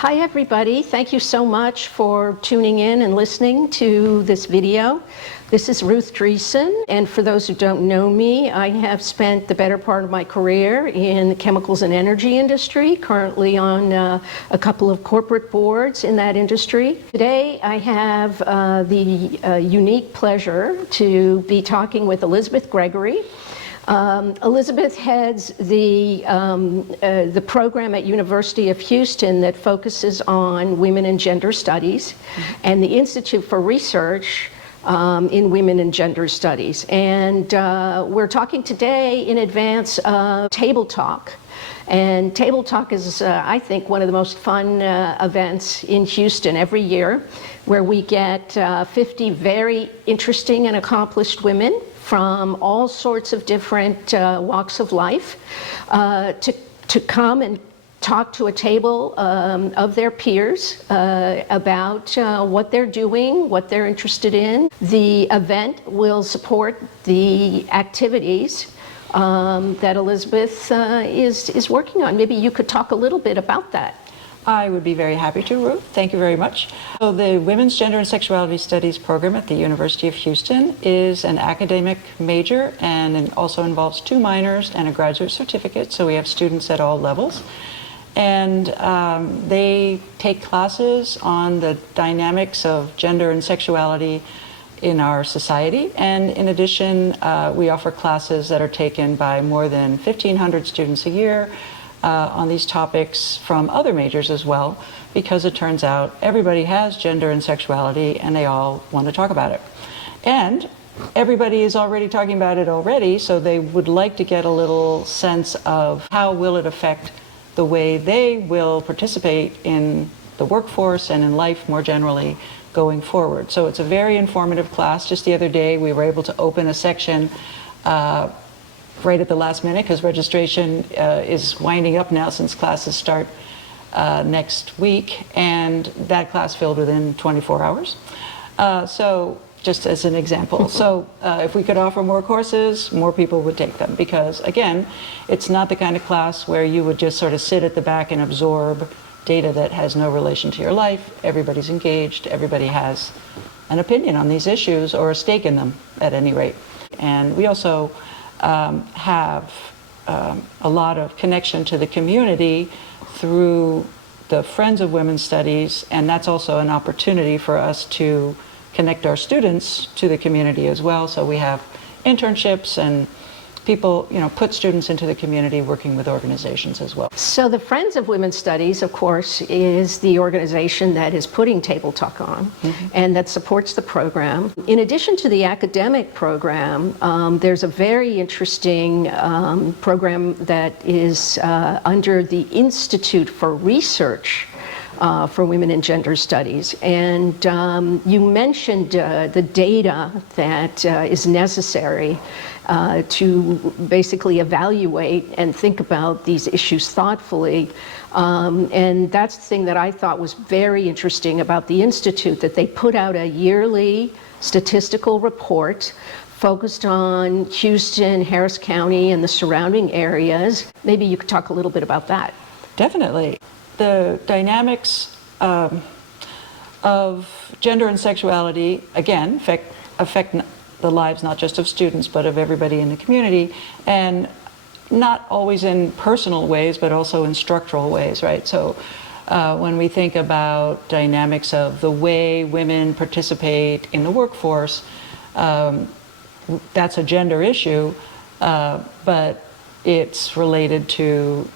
Hi everybody, thank you so much for tuning in and listening to this video. This is Ruth Dreessen, and for those who don't know me, I have spent the better part of my career in the chemicals and energy industry, currently on a couple of corporate boards in that industry. Today I have the unique pleasure to be talking with Elizabeth Gregory. Elizabeth heads the program at University of Houston that focuses on women and gender studies, and the Institute for Research in Women and Gender Studies. And we're talking today in advance of Table Talk. And Table Talk is, I think, one of the most fun events in Houston every year, where we get 50 very interesting and accomplished women from all sorts of different walks of life to come and talk to a table of their peers about what they're doing, what they're interested in. The event will support the activities that Elizabeth is working on. Maybe you could talk a little bit about that. I would be very happy to, Ruth. Thank you very much. So the Women's Gender and Sexuality Studies program at the University of Houston is an academic major, and it also involves 2 minors and a graduate certificate, so we have students at all levels. And they take classes on the dynamics of gender and sexuality in our society, and in addition, we offer classes that are taken by more than 1,500 students a year on these topics from other majors as well, because it turns out everybody has gender and sexuality and they all want to talk about it. And everybody is already talking about it already, so they would like to get a little sense of how will it affect the way they will participate in the workforce and in life more generally going forward. So it's a very informative class. Just the other day we were able to open a section right at the last minute, because registration is winding up now since classes start next week, and that class filled within 24 hours. So just as an example. So if we could offer more courses, more people would take them, because again, it's not the kind of class where you would just sort of sit at the back and absorb data that has no relation to your life. Everybody's engaged, everybody has an opinion on these issues, or a stake in them at any rate. And we also have a lot of connection to the community through the Friends of Women's Studies, and that's also an opportunity for us to connect our students to the community as well. So we have internships, and people, put students into the community working with organizations as well. So the Friends of Women's Studies, of course, is the organization that is putting Table Talk on, and that supports the program. In addition to the academic program, there's a very interesting program that is under the Institute for Research for Women and Gender Studies. And you mentioned the data that is necessary to basically evaluate and think about these issues thoughtfully. And that's the thing that I thought was very interesting about the Institute, that they put out a yearly statistical report focused on Houston, Harris County, and the surrounding areas. Maybe you could talk a little bit about that. Definitely. The dynamics of gender and sexuality, again, affect the lives not just of students, but of everybody in the community, and not always in personal ways, but also in structural ways, right? So when we think about dynamics of the way women participate in the workforce, that's a gender issue, but it's related to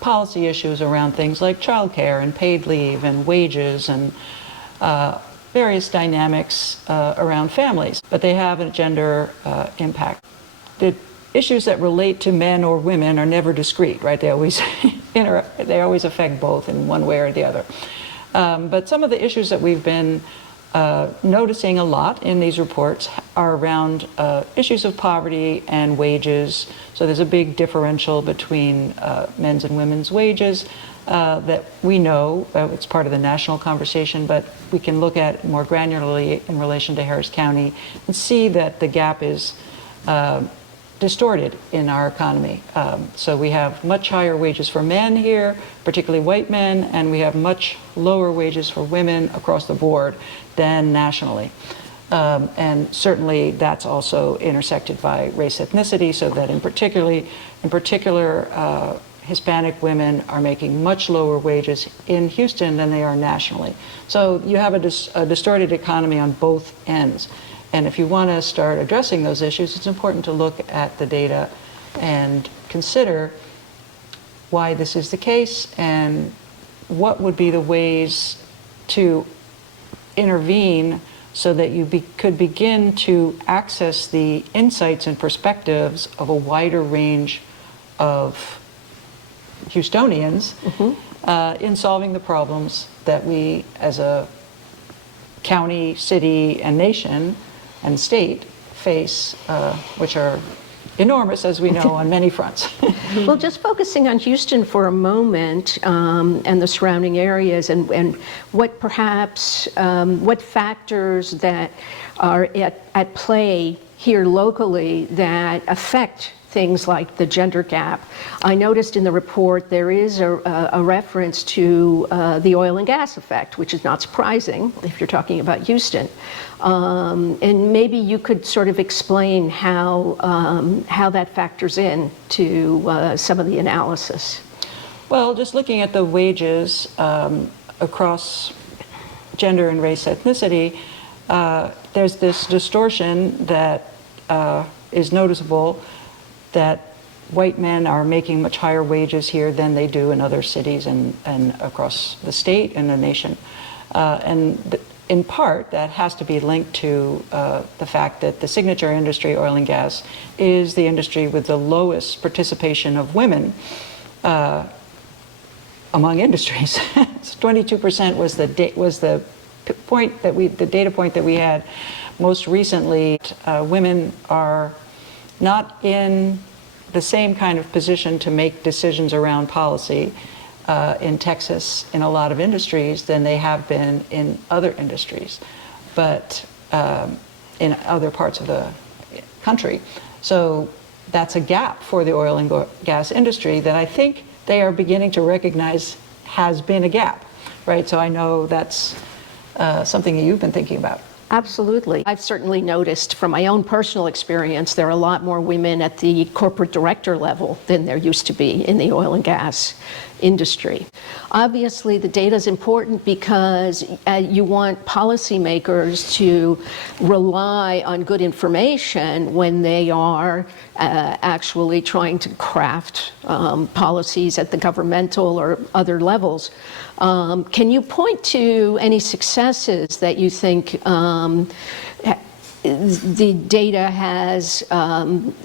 policy issues around things like childcare and paid leave and wages and various dynamics around families, but they have a gender impact. The issues that relate to men or women are never discrete, right? They always they always affect both in one way or the other. But some of the issues that we've been noticing a lot in these reports are around issues of poverty and wages. So there's a big differential between men's and women's wages that we know, it's part of the national conversation, but we can look at more granularly in relation to Harris County and see that the gap is distorted in our economy. So we have much higher wages for men here, particularly white men, and we have much lower wages for women across the board than nationally. And certainly that's also intersected by race ethnicity, so that in particular, Hispanic women are making much lower wages in Houston than they are nationally. So you have a distorted economy on both ends. And if you want to start addressing those issues, it's important to look at the data and consider why this is the case and what would be the ways to intervene so that you could begin to access the insights and perspectives of a wider range of Houstonians in solving the problems that we as a county, city, and nation and state face, which are enormous, as we know, on many fronts. Well, just focusing on Houston for a moment and the surrounding areas, and what perhaps, what factors that are at play here locally that affect things like the gender gap. I noticed in the report there is a reference to the oil and gas effect, which is not surprising if you're talking about Houston. And maybe you could sort of explain how that factors in to some of the analysis. Well, just looking at the wages across gender and race ethnicity, there's this distortion that is noticeable, that white men are making much higher wages here than they do in other cities and across the state and the nation. In part, that has to be linked to the fact that the signature industry, oil and gas, is the industry with the lowest participation of women among industries. 22% was the data point that we had most recently. Women are not in the same kind of position to make decisions around policy in Texas in a lot of industries than they have been in other industries, but in other parts of the country. So that's a gap for the oil and gas industry that I think they are beginning to recognize has been a gap, right? So I know that's something that you've been thinking about. Absolutely. I've certainly noticed from my own personal experience, there are a lot more women at the corporate director level than there used to be in the oil and gas industry. Obviously, the data is important because you want policymakers to rely on good information when they are actually trying to craft policies at the governmental or other levels. Can you point to any successes that you think the data has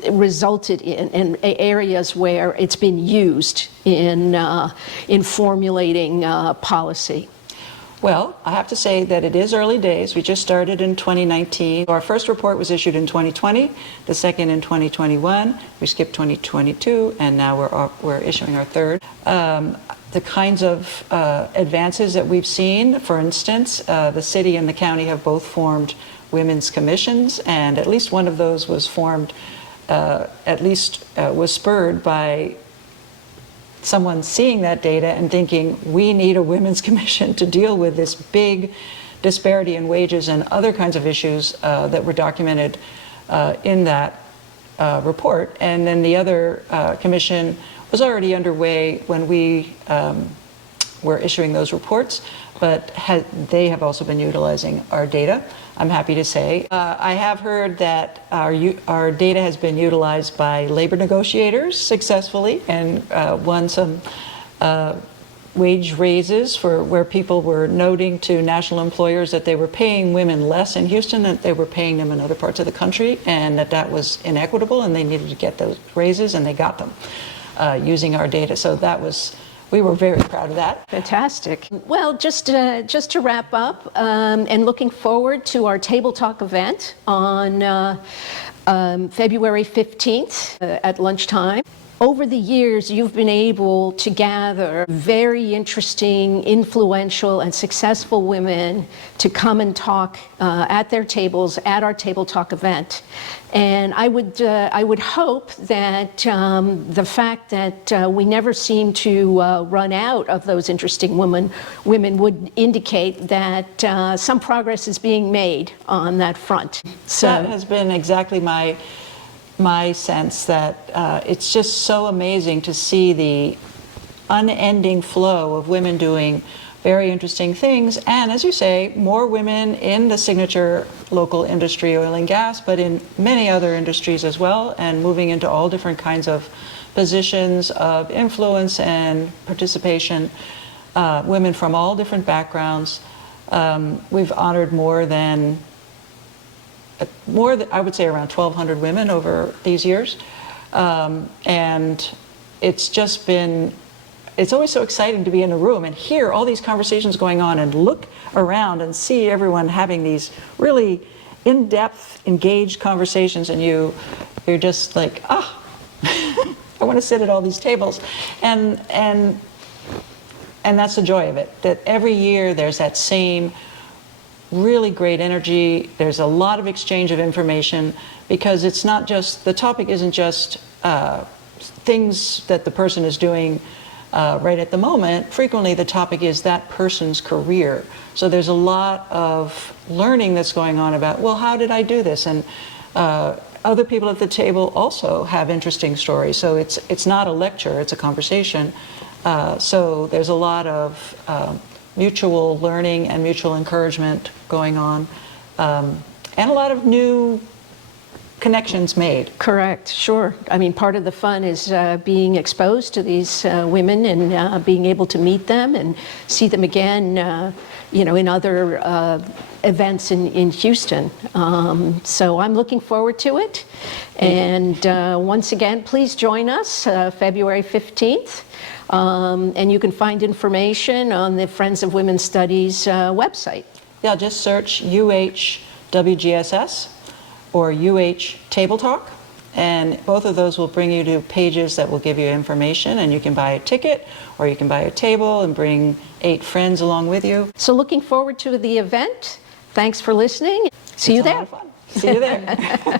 resulted in areas where it's been used in formulating policy? Well, I have to say that it is early days. We just started in 2019. Our first report was issued in 2020, the second in 2021. We skipped 2022, and now we're issuing our third. The kinds of advances that we've seen, for instance, the city and the county have both formed women's commissions, and at least one of those was formed, was spurred by someone seeing that data and thinking, we need a women's commission to deal with this big disparity in wages and other kinds of issues that were documented in that report. And then the other commission was already underway when we were issuing those reports, but they have also been utilizing our data, I'm happy to say. I have heard that our data has been utilized by labor negotiators successfully and won some wage raises where people were noting to national employers that they were paying women less in Houston than they were paying them in other parts of the country, and that was inequitable and they needed to get those raises, and they got them using our data. So we were very proud of that. Fantastic. Well, just to wrap up, and looking forward to our Table Talk event on February 15th at lunchtime. over the years, you've been able to gather very interesting, influential, and successful women to come and talk at their tables at our Table Talk event. And I would hope that the fact that we never seem to run out of those interesting women would indicate that some progress is being made on that front. So that has been exactly my sense, that it's just so amazing to see the unending flow of women doing very interesting things, and as you say, more women in the signature local industry, oil and gas, but in many other industries as well, and moving into all different kinds of positions of influence and participation, women from all different backgrounds. We've honored more than, I would say, around 1,200 women over these years. And it's just been, it's always so exciting to be in a room and hear all these conversations going on and look around and see everyone having these really in-depth, engaged conversations, and you're just like, ah, I want to sit at all these tables. And that's the joy of it, that every year there's that same really great energy. There's a lot of exchange of information, because it's not just, the topic isn't just things that the person is doing right at the moment. Frequently the topic is that person's career. So there's a lot of learning that's going on about, well, how did I do this? And other people at the table also have interesting stories. So it's not a lecture, it's a conversation. So there's a lot of mutual learning and mutual encouragement going on, and a lot of new connections made. correct, sure. I mean, part of the fun is being exposed to these women and being able to meet them and see them again, you know, in other events in Houston. So I'm looking forward to it. And once again, please join us February 15th. And you can find information on the Friends of Women's Studies website. Yeah, just search UH-WGSS or UH Table Talk, and both of those will bring you to pages that will give you information, and you can buy a ticket or you can buy a table and bring 8 friends along with you. So looking forward to the event. Thanks for listening. See you It's a there. lot of fun. See you there.